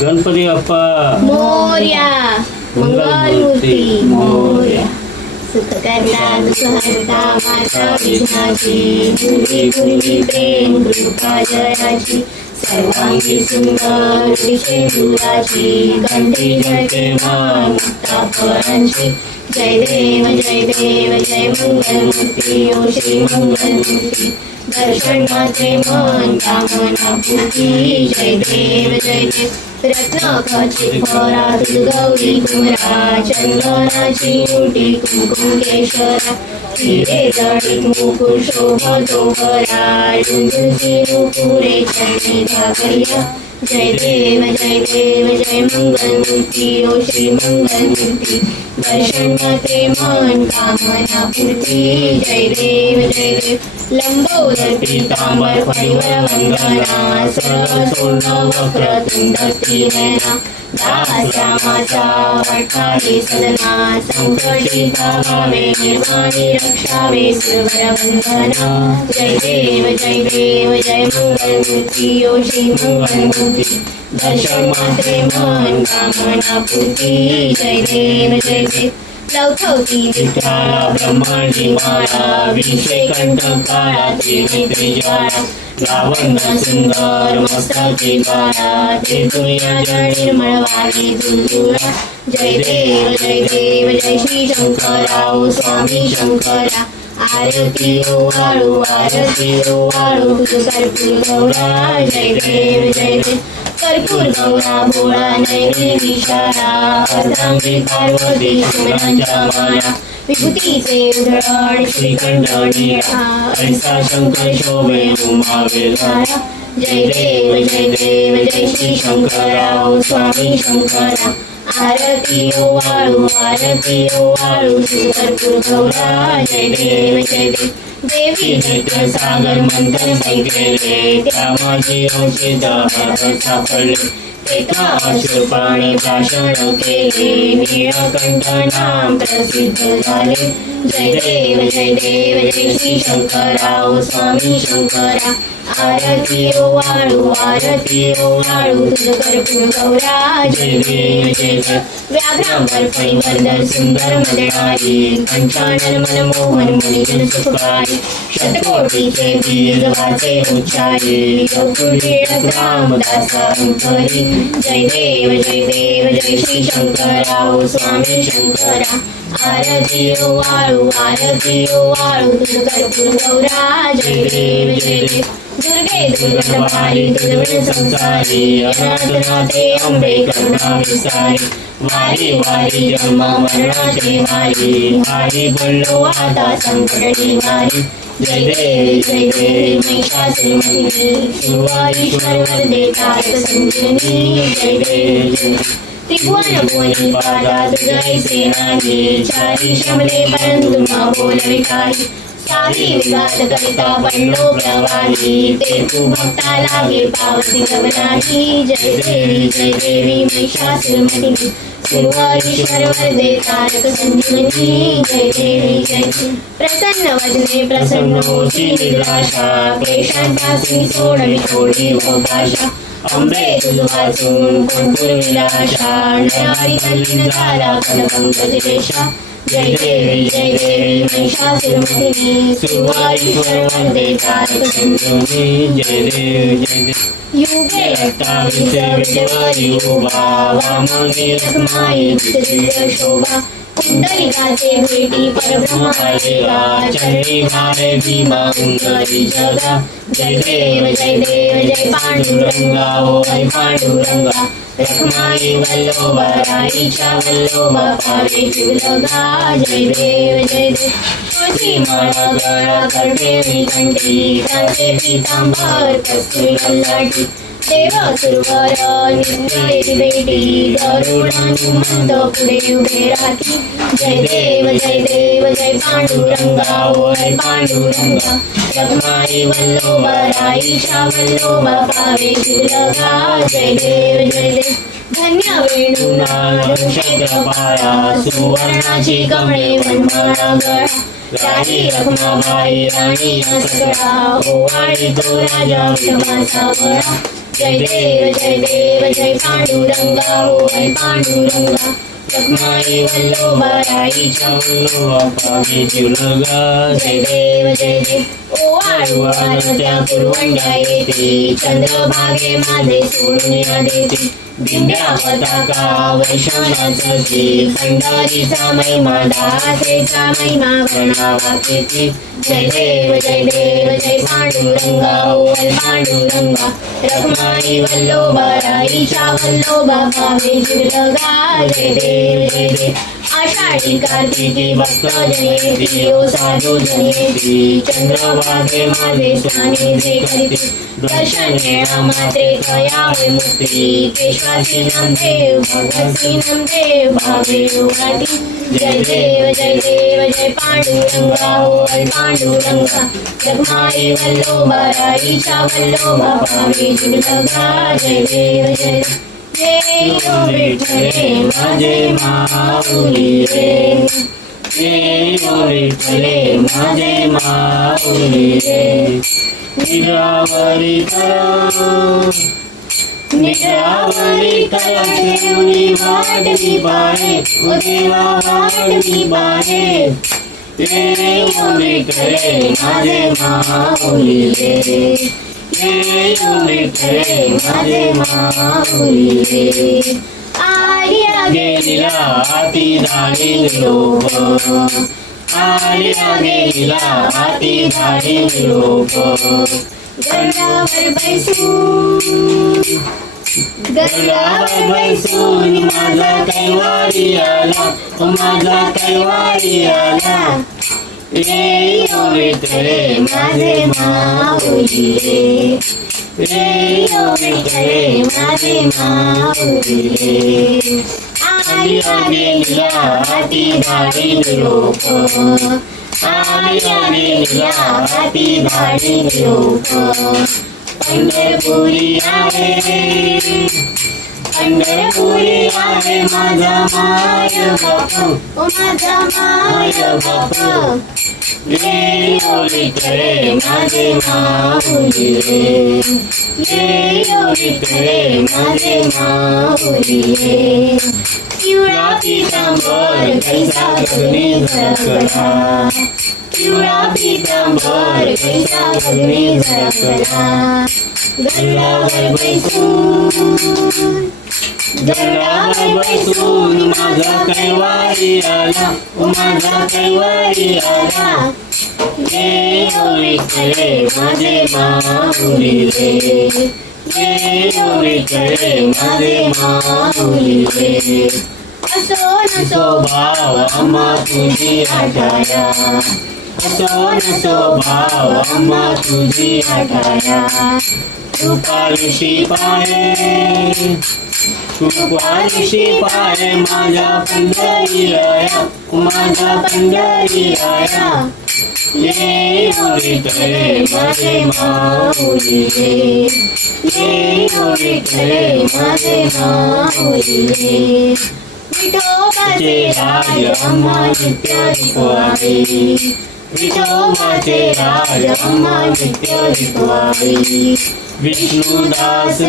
गणपती बाप्पा मोरया. मंगलमूर्ती मोरया. सुख करता दुःखहर्ता माता विघ्नाची. पूर्वी पूर्वी प्रेम कृपा जयाची. सर्वांगी सुंदर विषेंदुराची. कंठी जळते मान मुक्ता फळांची. जय देव जय देव जय मंगलमूर्ती ओ श्री मंगलमूर्ती. दर्शन मात्रे मन कामना पूर्ती. जय देव जय देव. रत्नाकाची खोरा दूध गौरी कुमरा. चंदनाची मुठी कुंकुम केशरा. हिरे जडित मुकुट शोभतो बरा. झुंझुची नुपुरे चरणी धाकरिया. जय देव जय देव जय मंगलमूर्ती ओ श्री मंगलमूर्ती. दर्शन मात्रे मन कामना पूर्ती. जय देव जय देव. लंबोदर पीतांबर परिवर वंदना. सर्व सोनं वक्रतुंड त्रिनयना. दास रामाचा वटकाली सदना. संकटी भागावे निर्वाणी रक्षावे सुवर वंदना. जय देव जय देव जय मंगलमूर्ती ओ श्री मंगलमूर्ती. दर्शन मात्रे मन कामना पूर्ती. जय देव जय देव. लवथवती विठ्ठला ब्रह्मांडी माळा. विषे कंठ काळा त्रिनेत्री ज्वाळा. लावण्य सुंदर मस्तकी बाळा. ते तुया निर्मळ वाणी दुलदुला. जय देव जय देव जय श्री शंकरा ओ स्वामी शंकरा. आरती ओ वाळू आरती ओ वाळू. कर्पूर गौरा. जय देव जय देव. कर्पूर गौरा भोळा नैनी विशाळा. अर्धांगी पार्वती शिवनाच्या माळा. विभूतीचे उधळण श्रीखंड निळा. ऐसा शंकर शोभे उमा वेधारा. जय देव जय देव जय श्री शंकरा ओ स्वामी शंकरा. आरती ओ वाळू आरती ओ वाळू. कर्पूर गौरा. जय देव जय देव. देवी नेत्र सागर मंथन संकेले. त्या माझी औषध सापडले. एका अश्रुपाने भाषण केले. नीळकंठ नाम प्रसिद्ध झाले. जय देव जय देव जय श्री शंकरा ओ स्वामी शंकरा. आरती ओ वाळू आरती ओ वाळू. कर्पूर गौरा. जय देव जय देव. व्याघ्रांबर फणीवर्धन सुंदर मदनारी. पंचानन मनमोहन मुनिजन सुखकारी. शतकोटीचे बीज वाचे उच्चारी. रघुवीर रामदास अंतरी. जय देव जय देव जय श्री शंकरा ओ स्वामी शंकरा. आरती ओ वाळू आरती ओ वाळू. कर्पूर गौरा. जय देव जय देव. दुर्गे दुर्गतवारी दुर्गण संसारी. अनाथनाथे अंबे करुणा विस्तारी. वारी वारी जन्म मरणाची वारी. हरी बोलो आता संकट निवारी. जय देव जय देव महिषासुरमर्दिनी. शिवाईश्वर वरदे तारक संजीवनी. जय देव जय देव. त्रिभुवन भुवनी पादा तुझैसे नाही. चारी शमले परंतु न बोलवे काही. सारी विघात करिता पडलो प्रवाही. ते तू भक्ता लागे पावसी गमनाही. जय देवी जय देवी महिषासुरमर्दिनी. शिवाईश्वर वरदे तारक संजीवनी. जय देवी जय देव. प्रसन्न वदने प्रसन्न होशी निराशा. क्लेशांपासून सोडवी थोडी हो भाषा. अंबे तुझ वाचून कोण विलाशा. नरारी तल्लीन झाला कनकंकज रेषा. जय देवी जय देवी महिषासुरमर्दिनी. शिवाईश्वर वरदे तारक संजीवनी. जय देव जय देव. युगे 28 विषवरी उभा. वामने रखमाई दिव्य शोभा. कुंडलिकाचे भेटी परब्रह्म देवा. चरणी भारे भीमा उंगरी जगा. जय देव जय देव जय पांडुरंगा ओ हरी पांडुरंगा. रखमाई वल्लोबा राईच्या वल्लोबा. पावे शिवलगा. जय देव जय देव. तुळशी माळा गळा करते कंठी. कांचे पीतांबर कस्तुरी वल्लाटी. देवा सुरवर नित्य बेटी. गरुडानुमंत पुढे उभे राखी. जय देव जय देव जय पांडुरंगा ओ हरी पांडुरंगा. रखमाई वल्लोबा राईच्या वल्लोबा. पावे शिवलगा. जय देव जय देव. धन्य वेणुनाद क्षेत्रपाळा. सुवर्णाची कमळे वनमाळा गळा. राणी रखमाबाई राणी सगळा. ओवाळी तो राजा विठमाचा बळा. जय देव जय पांडुरंगा ओय पांडुरंगा रखमाई वल्लभाईच्या वल्लभापावे जीवलगा जय देव ओ आळूवाच्या कुरवंड्या येते चंद्रभागे माझे सोडून या देते दिंड्या पताका वैशाणाचं जी खंडारीचा महिमा दासेचा महिमा वर्णावा केती जय देव जय पांडुरंगा ओय पांडुरंगा रखमाई वल्लभाईच्या वल्लभापावे जीवलगा जय देव आषाढी कार्तिकी भक्त जयंती ओ साधू जयंती चंद्रभागे माझे स्वामी जे करते दर्शन घेणा मात्रे दया मुक्ती केशवासी नामदेव भगतसी नामदेव भावे उगाती जय देव जय पांडुरंगा ओय पांडुरंगा रखमाई वल्लभाईच्या वल्लभापावे जीवलगा जय देव जय विठ्ठले माझे माऊली रे विठ्ठले माझे माऊली रे निरावरी करा ठेवली वाट मी बाहे ओ देवा वाट मी बाहे विठ्ठले माझे माऊली रे विठ्ठले माझे माऊली रे आलिया गेलीला हाती धाडी लोक आलिया गेलीला हाती धाडी लोक गरुडावर बैसून माझा कैवारी आला माझा कैवारी आला विठ्ठले माझे माऊली रे विठ्ठले माझे माऊली रे आलिया गेलीला हाती धाडी लोक आलिया गेलीला हाती धाडी लोक पंढरपुरी आहे माझा माय बाप माझा माय बाप विठ्ठले माझे माऊली रे विठ्ठले माझे माऊली रे पिवळा पीतांबर कैसा गगनी झळकला पिवळा पीतांबर कैसा गगनी झळकला गरुडावर बैसून माझा कैवारी आला माझा कैवारी आला विठ्ठले माझे माऊली रे विठ्ठले माझे माऊली रे असो नसो भाव आम्हा तुझी आठाया असो नसो भाव आम्हा तुझी आठाया कृपाळुशी पाहे माझा पंढरी आया माझा पंढरी आया विठ्ठले माझे माऊली रे विठ्ठले माझे माऊली रे विठोबाचे राज आम्हा नित्य शिकवावे विठोबाचे राज आम्हा नित्य शिकवावे विष्णुदास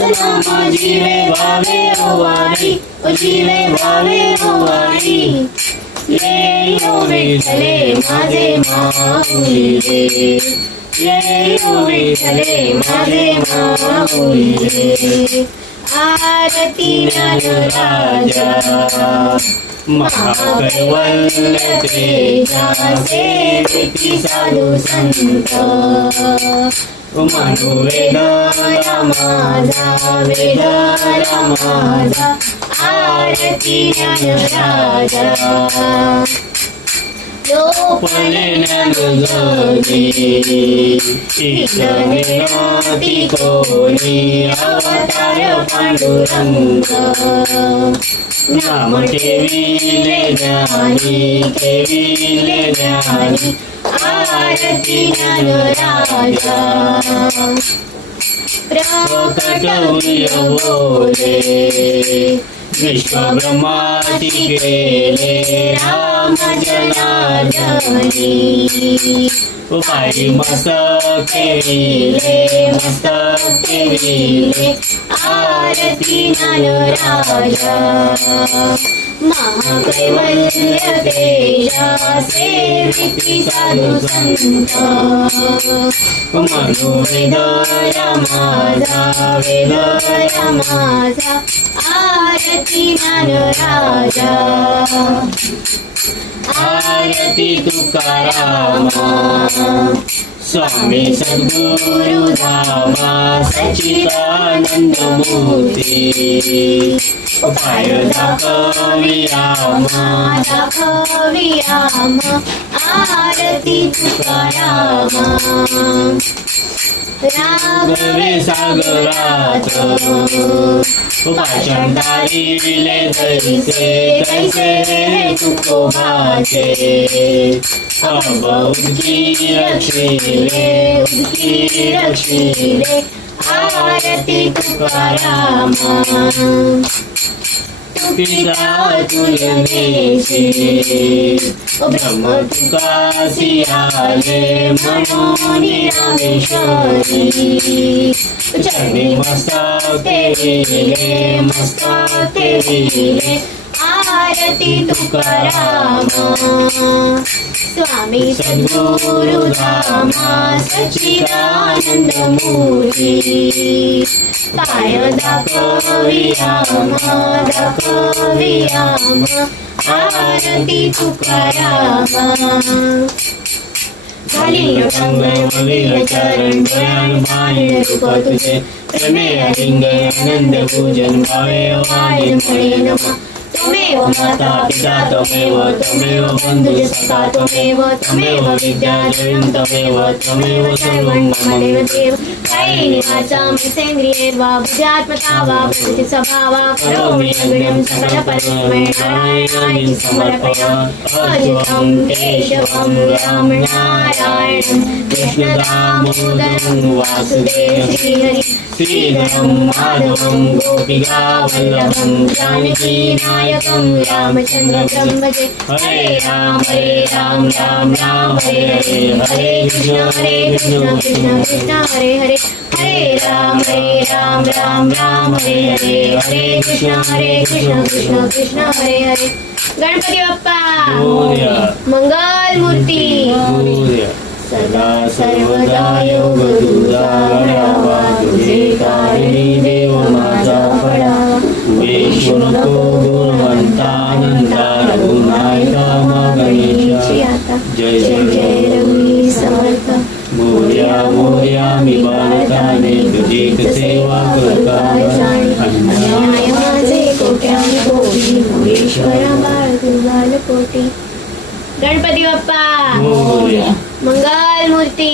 नामा जीवे भावे ओवारी जीवे भावे ओवारी विठ्ठले माझे माऊली रे विठ्ठले माझे माऊली रे आरती राजा महाकैवल्य तेजा सेविती साधू संत वेदाला माझा आरती राजा लोपले ज्ञानगती ती कोणी अवतार पांडुरंग नाम ठेविले ज्ञानी आरती ज्ञान राजा प्रकटवून बोले विश्वब्रह्माची केले राम जनार्दनी पायी मस्तक ठेविले, मस्तक ठेविले, आरती ज्ञानराजा महाकैवल्य तेजा सेविती साधू संत मनोवेदया माझा वेदया माझा आरती ज्ञानराजा आरती तुकारामा स्वामी सद्गुरु धामा सच्चिदानंद मूर्ती पाय दाखवियामा आरती तुकारामा राघवे सागरात पाषाणधारीले तैसे तैसे तुकोबाचे उदकी रक्षिले आरती तुकारामा पिता तुलनेशी ब्रह्म तुकासी आले मनोनी रामेश्वरी चरणी मस्तक ठेविले, मस्तक ठेविले, आरती तुकारामा स्वामी सद्गुरु धामा सच्चिदानंद मूर्ती पाय दाखवियामा आरती तुकारामा खालील मंगल चरण दयान बाण रूप तुझे प्रमेय लिंग आनंद पूजन भावे वाणिज्य फळे नमः त्वमेव माता पिता त्वमेव बंधु सखा त्वमेव विद्यालयं त्वमेव सर्वं मम देवदेव कायेन वाचां सेन्द्रिये वा बुद्ध्यात्मता वा प्रकृतिस्वभावा करोमि यज्ञं सकलपरस्मै नारायणाय समर्पयामि अच्युतं केशवं रामनारायणं कृष्णदामोदरं वासुदेवं श्रीहरि श्रीधरं माधवं गोपिकावल्लभं जानकीनायकं रामचन्द्रं भजे हरे राम राम राम हरे हरे हरे कृष्ण कृष्ण कृष्ण हरे हरे हरे राम राम हरे हरे हरे कृष्ण कृष्ण कृष्ण हरे हरे गणपती बाप्पा मंगल मूर्ती सदा सर्वदा योग दुर्गा तुझे कारणी देव माझा पडावा वेशू नको गुणवंतानंदा रघुनायका गणेशा जय जय रघुवीर समर्थ मोर्या मोर्या मी बाळकाने तुझी सेवा करता अन्याय माझे कोट्याने कोटी मुरेश्वरा बाळ तुझाल कोटी गणपती बाप्पा मंगल मूर्ती